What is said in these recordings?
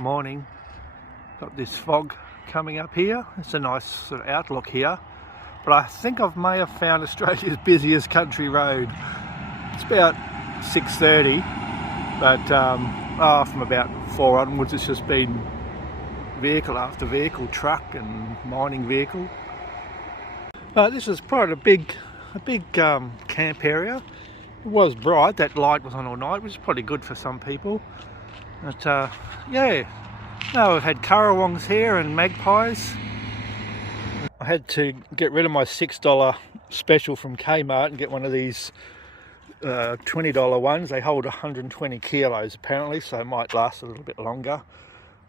morning. Got this fog coming up here. It's a nice sort of outlook here, but I think I may have found Australia's busiest country road. It's about 6:30, but from about 4 onwards it's just been vehicle after vehicle, truck and mining vehicle. This is probably a big camp area. It was bright, that light was on all night, which is probably good for some people. But yeah, no, I've had currawongs here and magpies. I had to get rid of my $6 special from Kmart and get one of these $20 ones. They hold 120 kilos apparently, so it might last a little bit longer.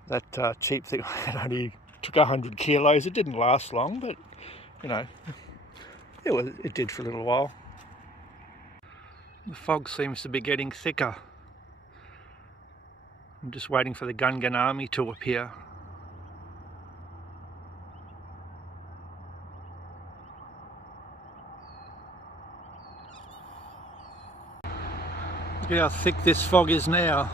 That cheap thing only took 100 kilos. It didn't last long, but you know, it did for a little while. The fog seems to be getting thicker. I'm just waiting for the Gungan army to appear. Look at how thick this fog is now.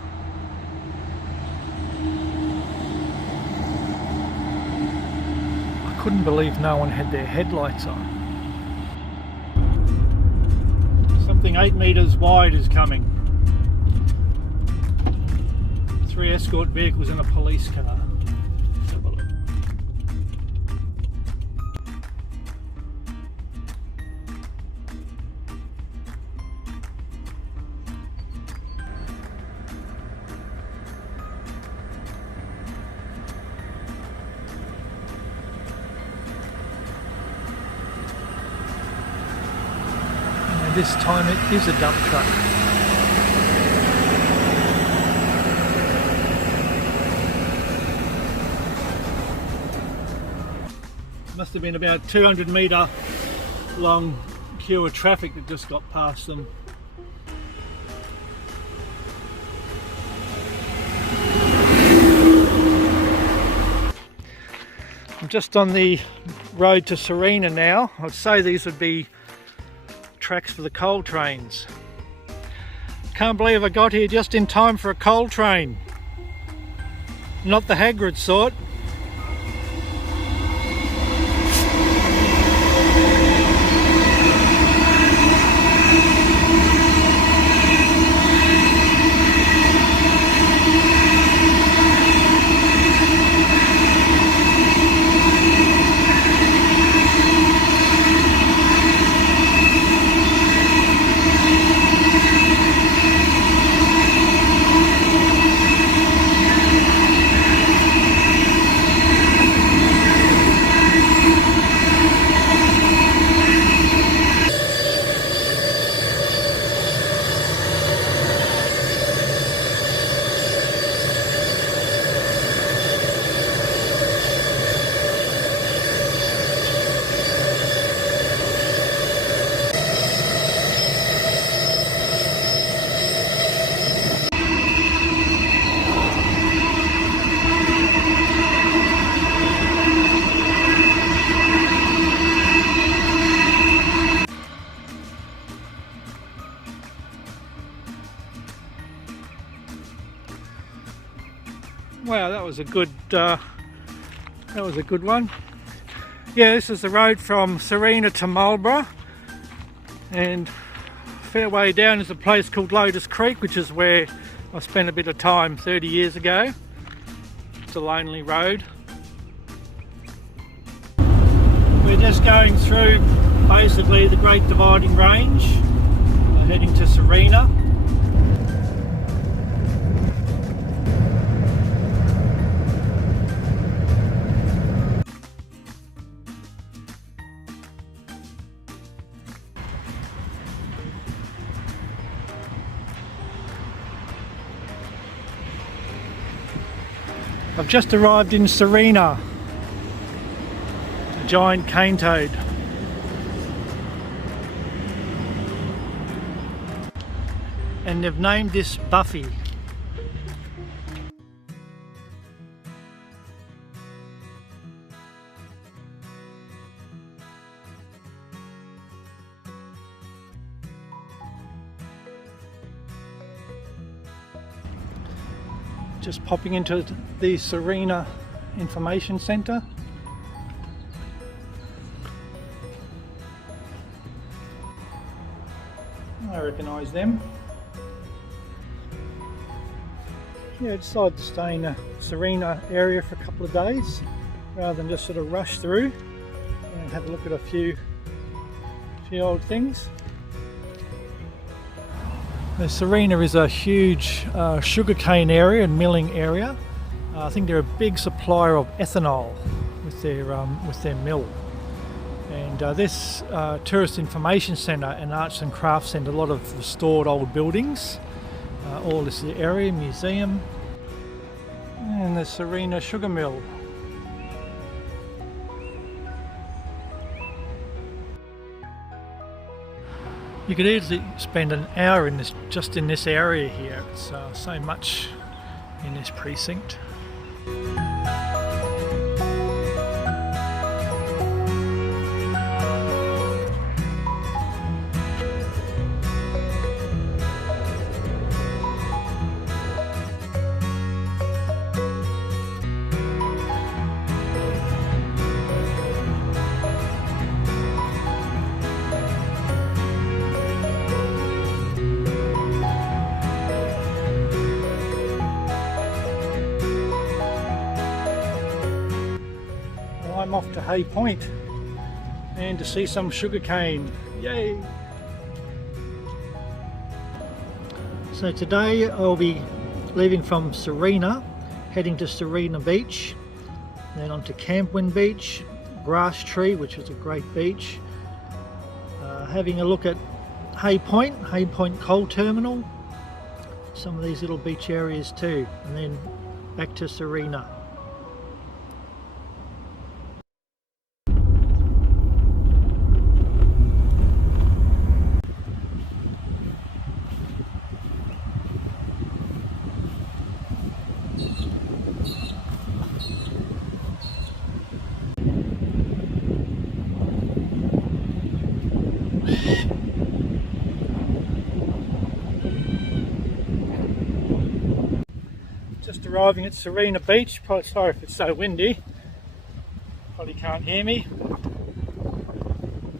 I couldn't believe no one had their headlights on. Something 8 meters wide is coming. 3 escort vehicles and a police car. Let's have a look. And this time it is a dump truck. Must have been about 200 metre long queue of traffic that just got past them. I'm just on the road to Sarina now. I'd say these would be tracks for the coal trains. Can't believe I got here just in time for a coal train. Not the Hagrid sort. Wow, that was a good one. Yeah, this is the road from Sarina to Marlborough, and a fair way down is a place called Lotus Creek, which is where I spent a bit of time 30 years ago. It's a lonely road. We're just going through basically the Great Dividing Range. We're heading to Sarina. I've just arrived in Sarina, a giant cane toad. And they've named this Buffy. Just popping into the Sarina Information Centre. I recognise them. Yeah, I decided to stay in the Sarina area for a couple of days rather than just sort of rush through and have a look at a few old things. The Sarina is a huge sugarcane area and milling area. I think they're a big supplier of ethanol with their mill. And this Tourist Information Centre and Arts and Crafts Centre, a lot of restored old buildings. All this area, museum, and the Sarina Sugar Mill. You could easily spend an hour in just in this area here. It's so much in this precinct. I'm off to Haypoint and to see some sugarcane. Yay! So today I'll be leaving from Sarina, heading to Sarina Beach, then on to Caravan Beach, Grasstree, which is a great beach, having a look at Haypoint Coal Terminal, some of these little beach areas too, and then back to Sarina. Just arriving at Sarina Beach. Sorry if it's so windy. Probably can't hear me.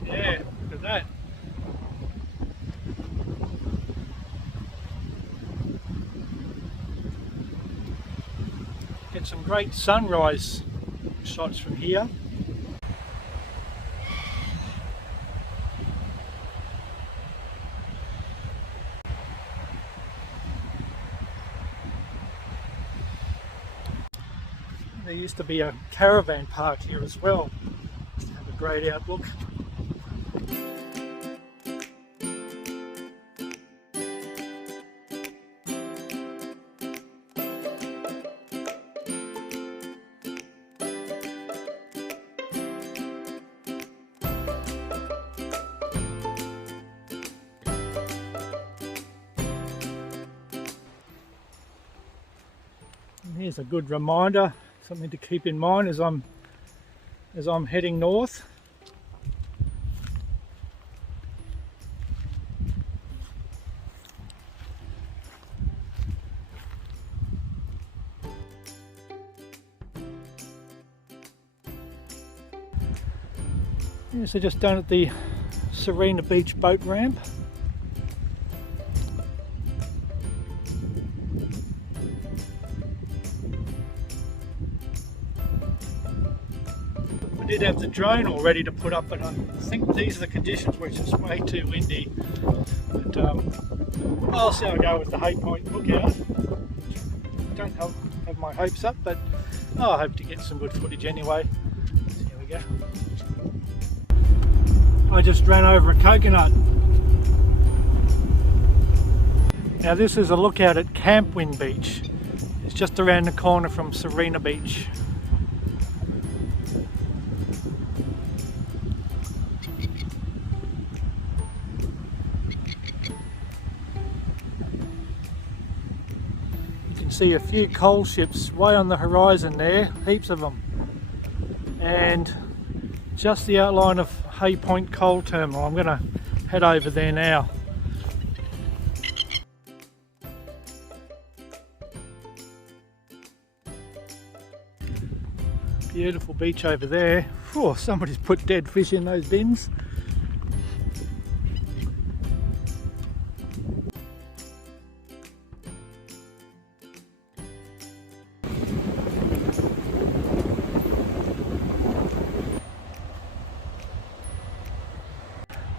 Yeah, look at that. Get some great sunrise shots from here. There used to be a caravan park here as well. Have a great outlook. And here's a good reminder. Something to keep in mind as I'm heading north. Yeah, so just down at the Sarina Beach boat ramp. I did have the drone all ready to put up, but I think these are the conditions where it's just way too windy. But I'll see how I go with the Haypoint lookout. Don't have my hopes up, but I hope to get some good footage anyway. So here we go. I just ran over a coconut. Now this is a lookout at Caravan Beach. It's just around the corner from Sarina Beach. See a few coal ships way on the horizon there, heaps of them, and just the outline of Haypoint Coal Terminal. I'm going to head over there now. Beautiful beach over there. Oh, somebody's put dead fish in those bins.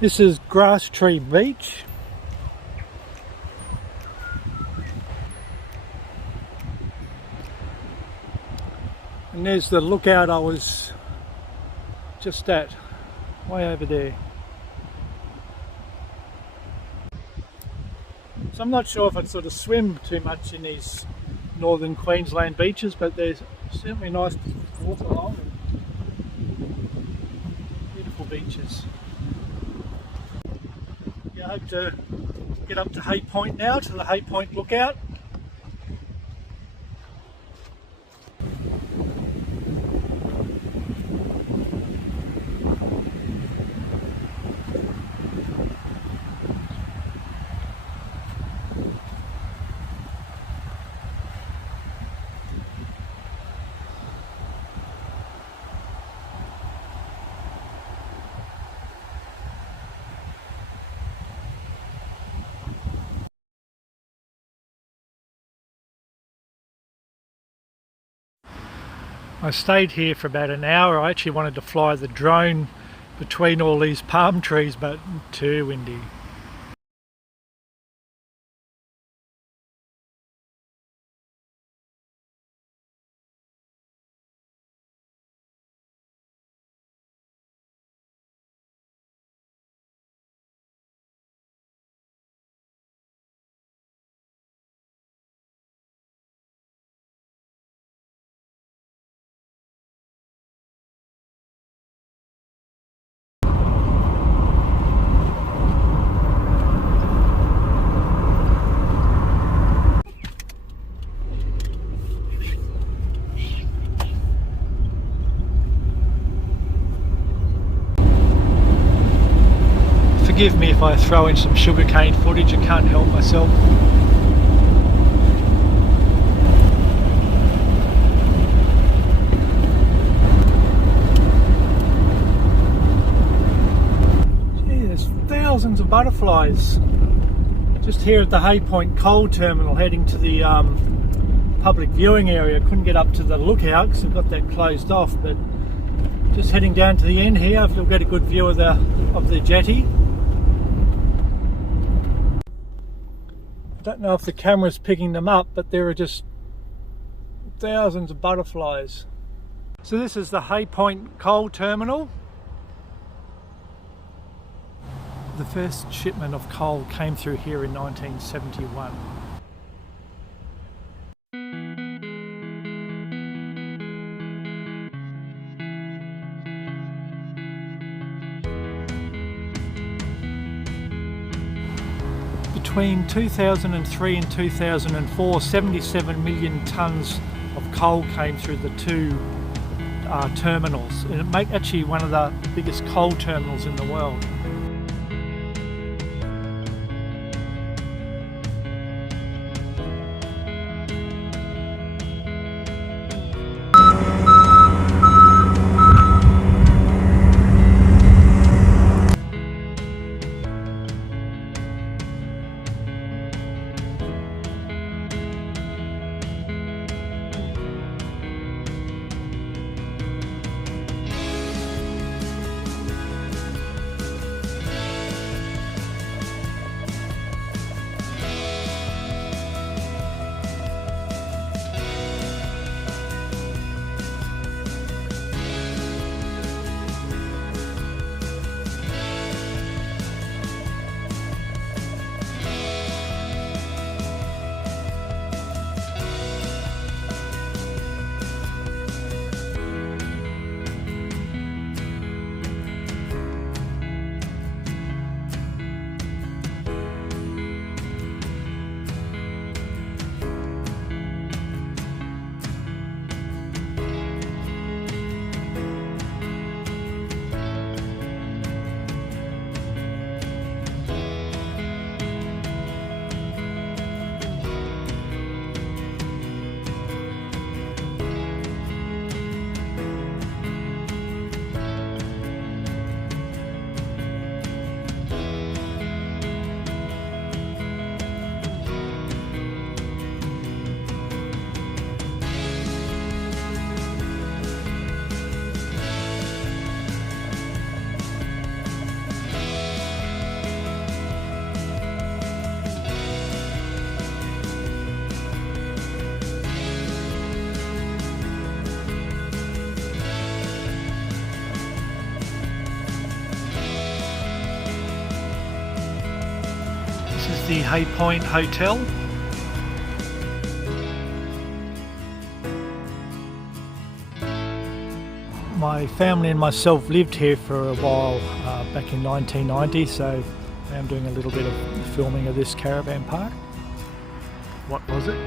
This is Grasstree Beach. And there's the lookout I was just at, way over there. So I'm not sure if I'd sort of swim too much in these northern Queensland beaches, but they're certainly nice to walk along. Beautiful beaches. Yeah, I hope to get up to Haypoint now, to the Haypoint lookout. I stayed here for about an hour. I actually wanted to fly the drone between all these palm trees, but too windy. Forgive me if I throw in some sugarcane footage, I can't help myself. Gee, there's thousands of butterflies. Just here at the Haypoint coal terminal, heading to the public viewing area. Couldn't get up to the lookout because I've got that closed off, but just heading down to the end here. Hopefully we'll get a good view of the jetty. I don't know if the camera's picking them up, but there are just thousands of butterflies. So this is the Haypoint coal terminal. The first shipment of coal came through here in 1971. Between 2003 and 2004, 77 million tonnes of coal came through the two terminals. And it makes actually one of the biggest coal terminals in the world. the Haypoint Hotel. My family and myself lived here for a while back in 1990, so I'm doing a little bit of filming of this caravan park. What was it?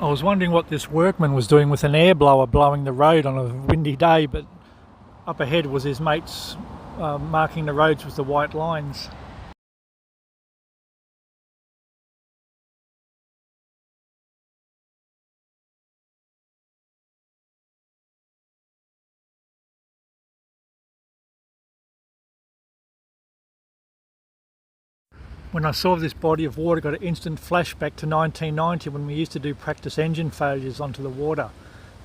I was wondering what this workman was doing with an air blower blowing the road on a windy day, but up ahead was his mates marking the roads with the white lines. When I saw this body of water, I got an instant flashback to 1990 when we used to do practice engine failures onto the water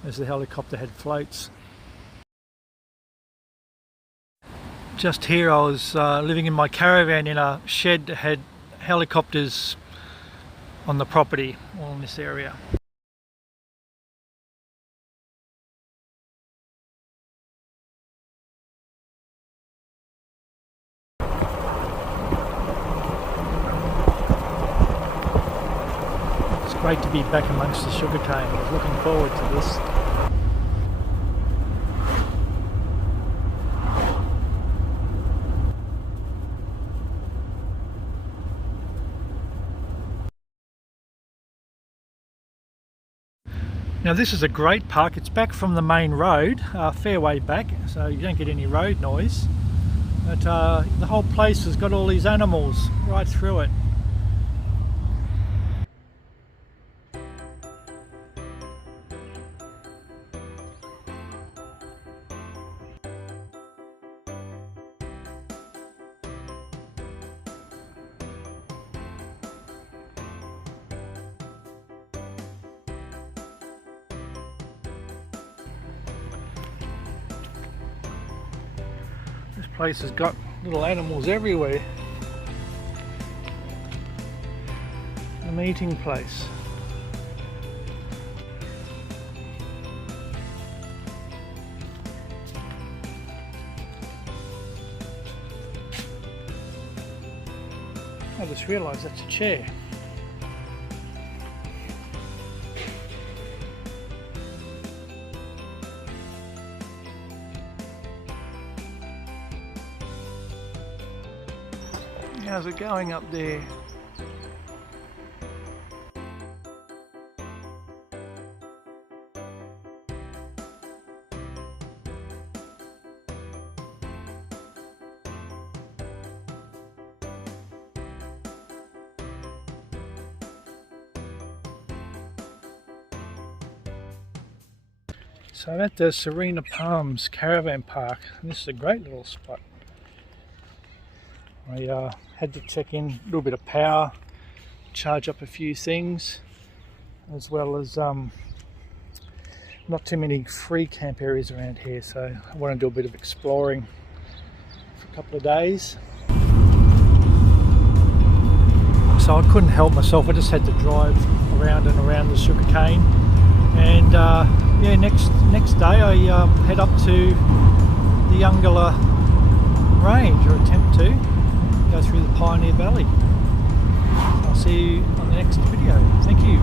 as the helicopter had floats. Just here I was living in my caravan in a shed that had helicopters on the property, all in this area. It's great to be back amongst the sugarcane. I was looking forward to this. Now this is a great park. It's back from the main road, a fair way back, so you don't get any road noise. But the whole place has got all these animals right through it. This place has got little animals everywhere. A meeting place. I just realised that's a chair. How's it going up there? So I'm at the Sarina Palms Caravan Park, and this is a great little spot. I had to check in a little bit of power, charge up a few things, as well as not too many free camp areas around here, so I want to do a bit of exploring for a couple of days. So I couldn't help myself, I just had to drive around and around the sugarcane, and yeah, next day I head up to the Youngala range, or attempt to go through the Pioneer Valley. I'll see you on the next video. Thank you.